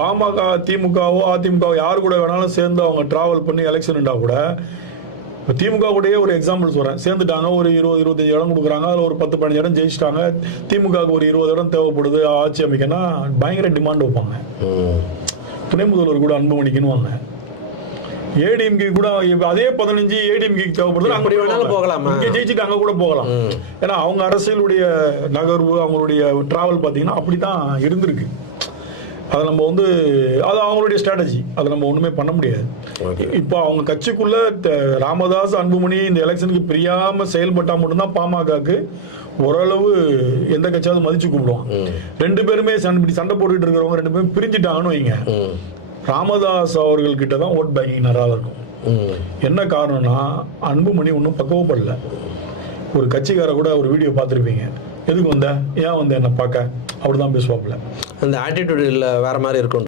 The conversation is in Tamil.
பாமக திமுகவோ அதிமுகவோ யாரு கூட வேணாலும் சேர்ந்து அவங்க டிராவல் பண்ணி எலெக்ஷன்டா கூட இப்போ திமுக கூடயே ஒரு எக்ஸாம்பிள் சொல்கிறேன், சேர்ந்துட்டாங்க, ஒரு 20-25 இடம் கொடுக்குறாங்க, அதில் ஒரு 10-15 இடம் ஜெயிச்சிட்டாங்க, திமுகவுக்கு ஒரு 20 இடம் தேவைப்படுது ஆட்சி அமைக்கன்னா பயங்கர டிமாண்ட் வைப்பாங்க. துணை முதல்வர் கூட அன்புமணிக்குன்னு வாங்க, ஏடிஎம்கே கூட அதே 15 ஏடிஎம்கேக்கு தேவைப்படுது, அப்படி வேணாலும் போகலாம், இங்கே ஜெயிச்சுட்டு அங்கே கூட போகலாம். ஏன்னா அவங்க அரசியலுடைய நகர்வு அவங்களுடைய டிராவல் பார்த்தீங்கன்னா அப்படி தான் இருந்திருக்கு. அதை நம்ம வந்து அது அவங்களுடைய ஸ்ட்ராட்டஜி, அதை நம்ம ஒன்றுமே பண்ண முடியாது. இப்போ அவங்க கட்சிக்குள்ள ராமதாஸ் அன்புமணி இந்த எலெக்ஷனுக்கு பிரியாமல் செயல்பட்டால் மட்டும்தான் பாமகக்கு ஓரளவு எந்த கட்சியாவது மதிச்சு கூப்பிடுவான். 2 பேருமே சண்டை போட்டுட்டு இருக்கிறவங்க 2 பேரும் பிரிஞ்சுட்டாங்கன்னு வைங்க, ராமதாஸ் அவர்கள்கிட்ட தான் ஓட் பேங்கிங் நிறையா இருக்கும். என்ன காரணம்னா அன்புமணி ஒன்றும் பக்குவப்படல. ஒரு கட்சிக்கார கூட ஒரு வீடியோ பார்த்துருப்பீங்க, எதுக்கு வந்த, ஏன் வந்த என்ன பார்க்க, அப்படிதான் பேசுவாப்புல. அந்த ஆட்டிடியூட் இல்லை வேற மாதிரி இருக்கும்.